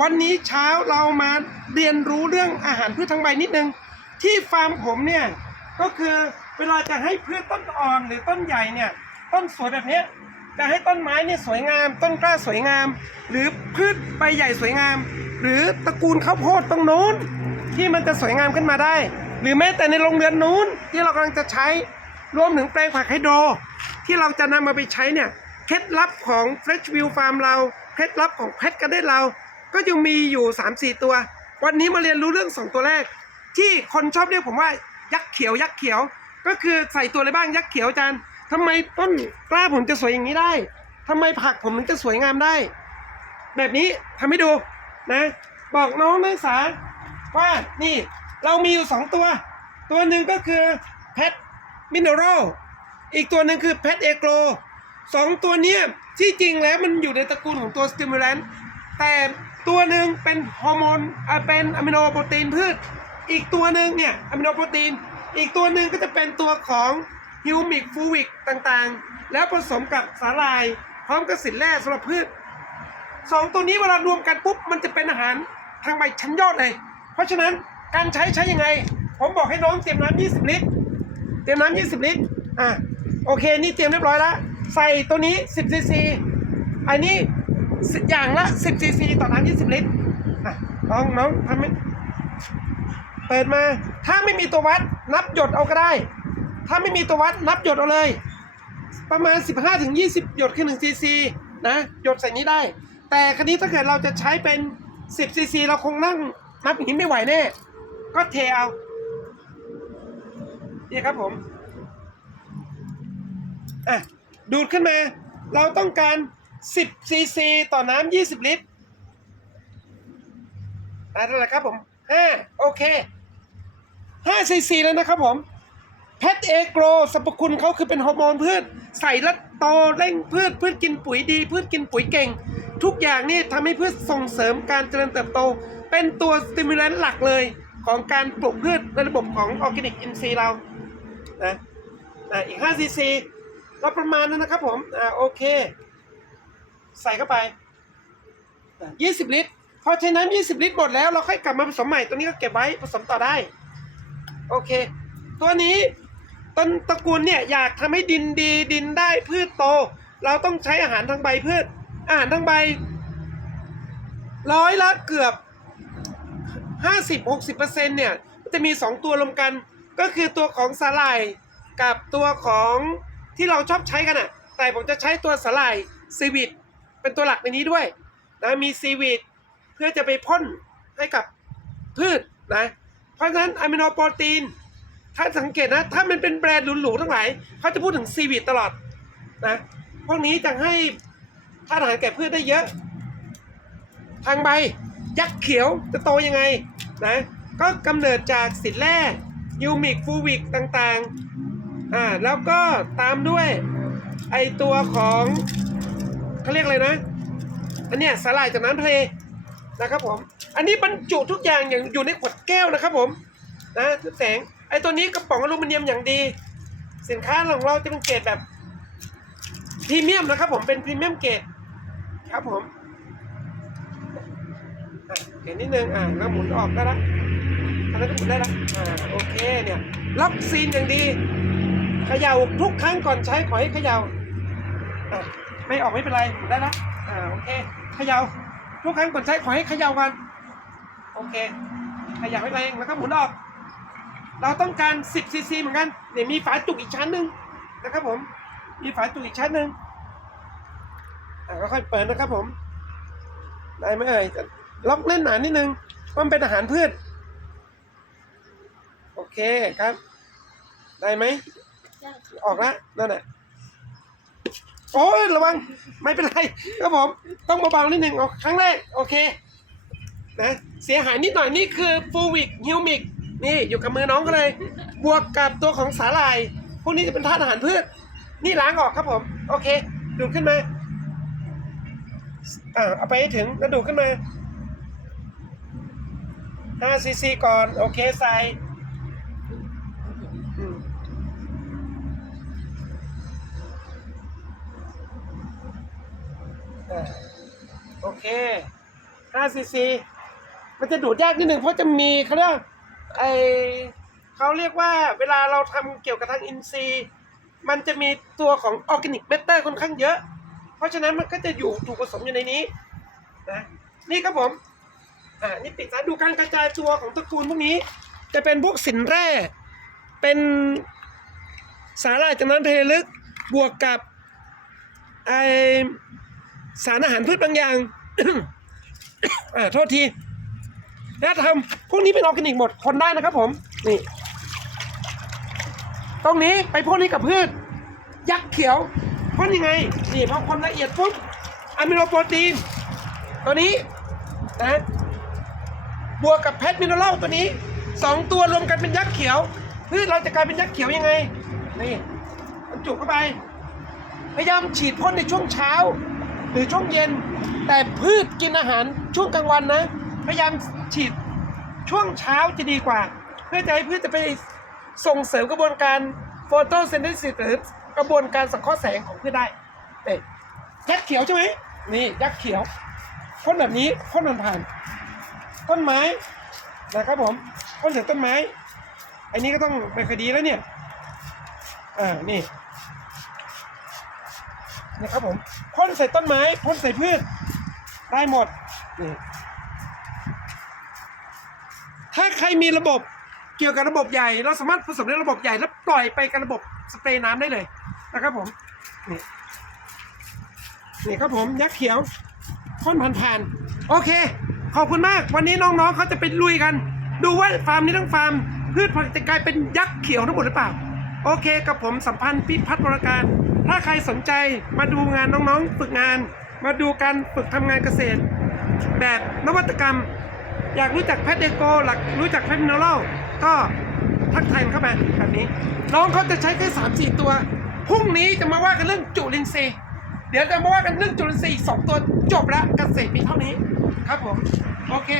วันนี้เช้าเรามาเรียนรู้เรื่องอาหารพืชทั้งใบนิดนึง ที่ฟาร์มผมเนี่ยก็คือเวลาจะให้พืชต้นอ่อนหรือต้นใหญ่เนี่ยต้นสวยแบบนี้จะให้ต้นไม้เนี่ยสวยงาม ต้นกล้าสวยงาม หรือพืชใบใหญ่สวยงาม หรือตระกูลข้าวโพดตรงนู้นที่มันจะสวยงามขึ้นมาได้ หรือแม้แต่ในโรงเรือนนู้นที่เรากำลังจะใช้รวมถึงแปลงผักไฮโดรที่เราจะนำมาไปใช้เนี่ยเคล็ดลับของ Fresh View Farm เราเคล็ดลับของเพชรกระเด็นเรา ก็ยังมีอยู่ 3-4 ตัว วันนี้มาเรียนรู้เรื่อง 2 ตัวแรก ที่คนชอบเรียกผมว่ายักษ์เขียวยักษ์เขียว ก็คือใส่ตัวอะไรบ้างยักษ์เขียวอาจารย์ทำไมต้นกล้าผมจะสวยอย่างนี้ได้ทำไมผักผมถึงจะสวยงามได้ แบบนี้ทำให้ดูนะ บอกน้องนักศึกษาว่านี่เรามีอยู่สองตัว ตัวหนึ่งก็คือเพชรมินเนอรัลอีกตัวหนึ่งคือเพชรเอโกรสองตัวเนี้ที่จริงแล้วมันอยู่ในตระกูลของตัวสติมูลันแต่ ตัวหนึ่งเป็นฮอร์โมนอ่าเป็นอะมิโนโปรตีนพืช อีกตัวหนึ่งเนี่ยอะมิโนโปรตีน อีกตัวหนึ่งก็จะเป็นตัวของฮิวมิกฟูวิกต่างๆ แล้วผสมกับสาหร่าย พร้อมกับสินแร่สำหรับพืชสองตัวนี้เวลารวมกันปุ๊บมันจะเป็นอาหารทางใบชั้นยอดเลย เพราะฉะนั้นการใช้ใช้ยังไง ผมบอกให้น้องเตรียมน้ำ20 ลิตร เตรียมน้ำ20 ลิตร อะ โอเค นี่เตรียมเรียบร้อยแล้ว ใส่ตัวนี้ 10ซีซี อันนี้ อย่างละ10ซีซีต่อน้ำ20 ลิตรน้องน้องทำไหมเปิดมา ถ้าไม่มีตัววัดนับหยดเอาก็ได้ ถ้าไม่มีตัววัดนับหยดเอาเลย ประมาณ 15-20 หยดคือ1ซีซีนะหยดใส่นี้ได้ แต่คราวนี้ถ้าเกิดเราจะใช้เป็น 10ซีซีเราคงนั่งนับอย่างนี้ไม่ไหวแน่ ก็เทเอานี่ครับผมอะดูดขึ้นมา เราต้องการ 10ซีซีต่อน้ำ20 ลิตรอะเท่าไหร่ครับผม5โอเค5ซีซีแล้วนะครับผมแพทเอโกรสรรพคุณเขาคือเป็นฮอร์โมนพืช ใส่ล้วโตเร่งพืชพืชกินปุ๋ยดี พืชกินปุ๋ยเก่ง ทุกอย่างนี่ทำให้พืชส่งเสริมการเจริญเติบโต เป็นตัวสติมูลันหลักเลยของการปลูกพืชในระบบของออร์แกนิกอินทรีย์เรานะอะอีก5ซีซีเราประมาณนั้นนะครับผมอ่าโอเค ใส่เข้าไปอะ20 ลิตร พอใช้น้ำ20 ลิตรหมดแล้วเราค่อยกลับมาผสมใหม่ ตัวนี้ก็เก็บไว้ผสมต่อได้ โอเค ตัวนี้ต้นตระกูลเนี่ยอยากทำให้ดินดีดินได้พืชโต เราต้องใช้อาหารทางใบพืช อาหารทางใบ ร้อยละเกือบ 50-60%เนี่ยจะมี 2 ตัวรวมกัน ก็คือตัวของสาหร่ายกับตัวของที่เราชอบใช้กันอะแต่ผมจะใช้ตัวสาหร่ายซีวิต เป็นตัวหลักในนี้ด้วยนะมีซีวิตเพื่อจะไปพ่นให้กับพืชนะเพราะฉะนั้นอะมิโนโปรตีน ถ้าสังเกตนะ ถ้ามันเป็นแบรนด์หรูๆทั้งหลายเขาจะพูดถึงซีวิตตลอดนะพวกนี้จะให้ธาตุอาหารแก่พืชได้เยอะ ทางใบยักษ์เขียวจะโตยังไงนะก็กำเนิดจากสินแร่ยูมิกฟูวิกต่างๆอ่าแล้วก็ตามด้วยไอตัวของ เขาเรียกอะไรนะ อันเนี้ยสาหร่ายจากน้ำทะเลนะครับผม อันนี้บรรจุทุกอย่างอย่างอยู่ในขวดแก้วนะครับผมนะแสงไอตัวนี้กระป๋องอลูมิเนียมอย่างดี สินค้าของเราจะเป็นเกรดแบบพรีเมียมนะครับผมเป็นพรีเมียมเกรดครับผมเห็นนิดนึงอ่าแล้วหมุนออกได้ละอันนั้นก็หมุนได้ละอ่าโอเคเนี่ยรับซีนอย่างดีเขย่าทุกครั้งก่อนใช้ขอให้เขย่าอะ ไม่ออกไม่เป็นไรหมุนได้ละอ่าโอเคเขย่าทุกครั้งก่อนใช้ขอให้เขย่ากันโอเคเขย่าให้แรงแล้วก็หมุนออก เราต้องการ 10ซีซีเหมือนกันเดี๋ยวมีฝาจุกอีกชั้นหนึ่งนะครับผม มีฝาจุกอีกชั้นหนึ่งอ่าก็ค่อยเปิดนะครับผม ได้ไหมเอ่ยล็อกเล่นหนานิดนึงเพราะมันเป็นอาหารพืช โอเคครับ ได้ไหม ออกแล้วนั่นแหละ โอ้ยระวังไม่เป็นไรครับผมต้องเบาๆนิดหนึ่งเอาครั้งแรกโอเคนะเสียหายนิดหน่อยนี่คือฟูวิกฮิวมิกนี่อยู่กับมือน้องก็เลย บวกกับตัวของสาหร่าย พวกนี้จะเป็นธาตุอาหารพืช นี่ล้างออกครับผม โอเค ดูดขึ้นมาอ่าเอาไปให้ถึงแล้วดูดขึ้นมา5ซีซีก่อน โอเคใส่อืมอ่าโอเค 5ซีซีมันจะดูดยากนิดนึงเพราะจะมีเขาเรียกไอเขาเรียกว่าเวลาเราทำเกี่ยวกับทางอินทรีย์ มันจะมีตัวของออร์แกนิกเมตเตอร์ค่อนข้างเยอะ เพราะฉะนั้นมันก็จะอยู่ถูกผสมอยู่ในนี้นะนี่ครับผมอ่านี่ปิดซะดูการกระจายตัวของตระกูลพวกนี้ จะเป็นพวกสินแร่ เป็นสาหร่ายจากน้ำทะเลลึกบวกกับไอสารอาหารพืชบางอย่าง อ่าโทษทีนะทำพวกนี้เป็นออร์แกนิกหมดคนได้นะครับผม นี่ ตรงนี้ไปพ่นนี้กับพืช ยักษ์เขียวพ่นยังไง นี่พอความละเอียดปุ๊บอะมิโนโปรตีน ตัวนี้นะบวกกับแพทมินอรัลตัวนี้สองตัวรวมกันเป็นยักษ์เขียวพืชเราจะกลายเป็นยักษ์เขียวยังไง นี่จุกเข้าไป พยายามฉีดพ่นในช่วงเช้า หรือช่วงเย็น แต่พืชกินอาหารช่วงกลางวันนะ พยายามฉีดช่วงเช้าจะดีกว่า เพื่อจะให้พืชจะไปส่งเสริมกระบวนการโฟโตเซน e ซิสหรือกระบวนการสังเคราะห์แสงของพืชได้เอ๊ยักษ์เขียวใช่ไหมนี่ยักษ์เขียวพ่นแบบนี้พ่นมันผ่าน ต้นไม้นะครับผมพ่นถึงต้นไม้ อันนี้ก็ต้องเป็นคดีแล้วเนี่ยอ่านี่ นะครับผมพ่นใส่ต้นไม้พ่นใส่พืชได้หมดนี่ถ้าใครมีระบบเกี่ยวกับระบบใหญ่ เราสามารถผสมในระบบใหญ่แล้วปล่อยไปกับระบบสเปรย์น้ำได้เลยนะครับผม นี่นี่ครับผมยักษ์เขียวพ่นผ่านๆโอเค ขอบคุณมาก วันนี้น้องๆเขาจะไปลุยกัน ดูว่าฟาร์มนี้ทั้งฟาร์ม พืชผลิตจะกลายเป็นยักษ์เขียวทั้งหมดหรือเปล่า โอเคกับผมสัมพันธ์พิพัฒน์วรการ ถ้าใครสนใจมาดูงานน้องๆ ฝึกงาน มาดูการฝึกทำงานเกษตร แบบนวัตกรรม อยากรู้จักแพทเดโกหลักรู้จักแพทมินอลก็ทักทายเข้ามาแบบนี้ น้องเขาจะใช้แค่สามสี่ตัวพรุ่งนี้จะมาว่ากันเรื่องจุลินทรีย์เดี๋ยวจะมาว่ากันเรื่องจุลินทรีย์สองตัวจบล้วเกษตรมีเท่านี้ครับผม โอเค